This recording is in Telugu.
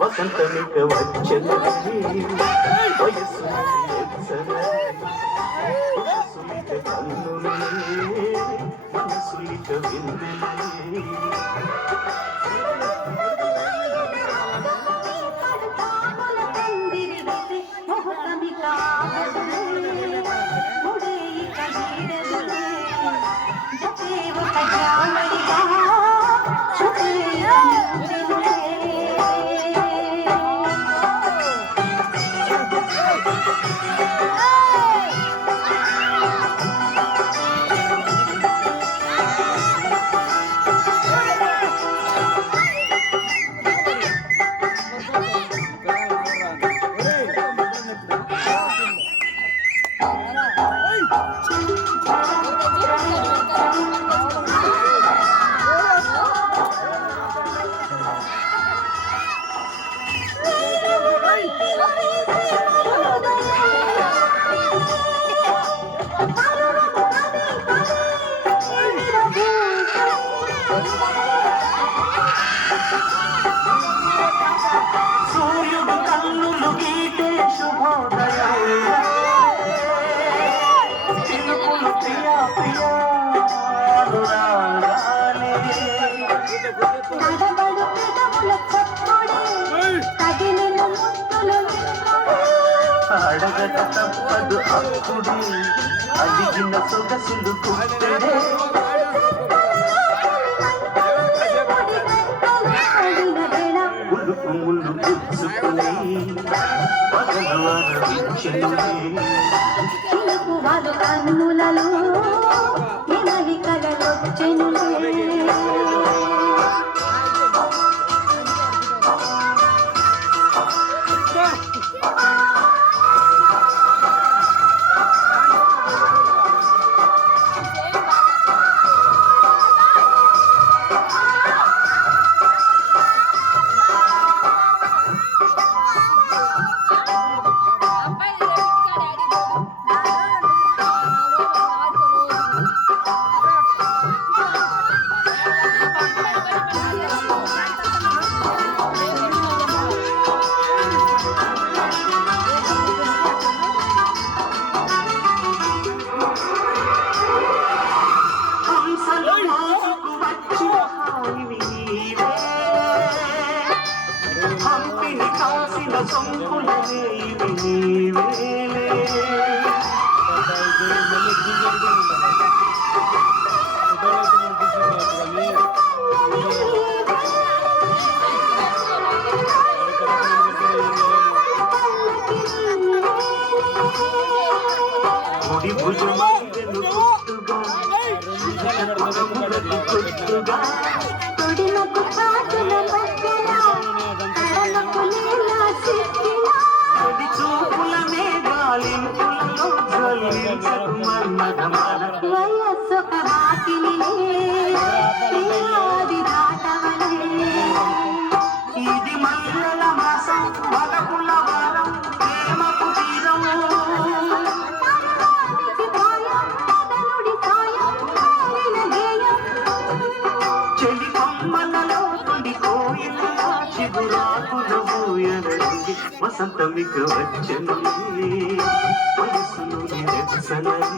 వసంతమిక వచ్చనది వయసు సులిత కన్నులే మనసులిత విందులే సూర్యుడు కన్నులు గీటే శుభోదయం చినుకులు ప్రియా ప్రియా అడగట తప్పదు అప్పుడు అడిగిన సొగసులు కుట్టడే ఉలుకు ముళ్ళు పుచ్చుకుని వాళ్ళు కన్నులలో ఎనలి కలలొచ్చెనులే ఇది మల్లెల మాసం వలపుల వారం ప్రేమకు తీరము చెలి కొమ్మలలో తొలి కోయిల చిగురాకుల ఊయలంగి వసంతమిక వచ్చనది వయసులు నిరసనలే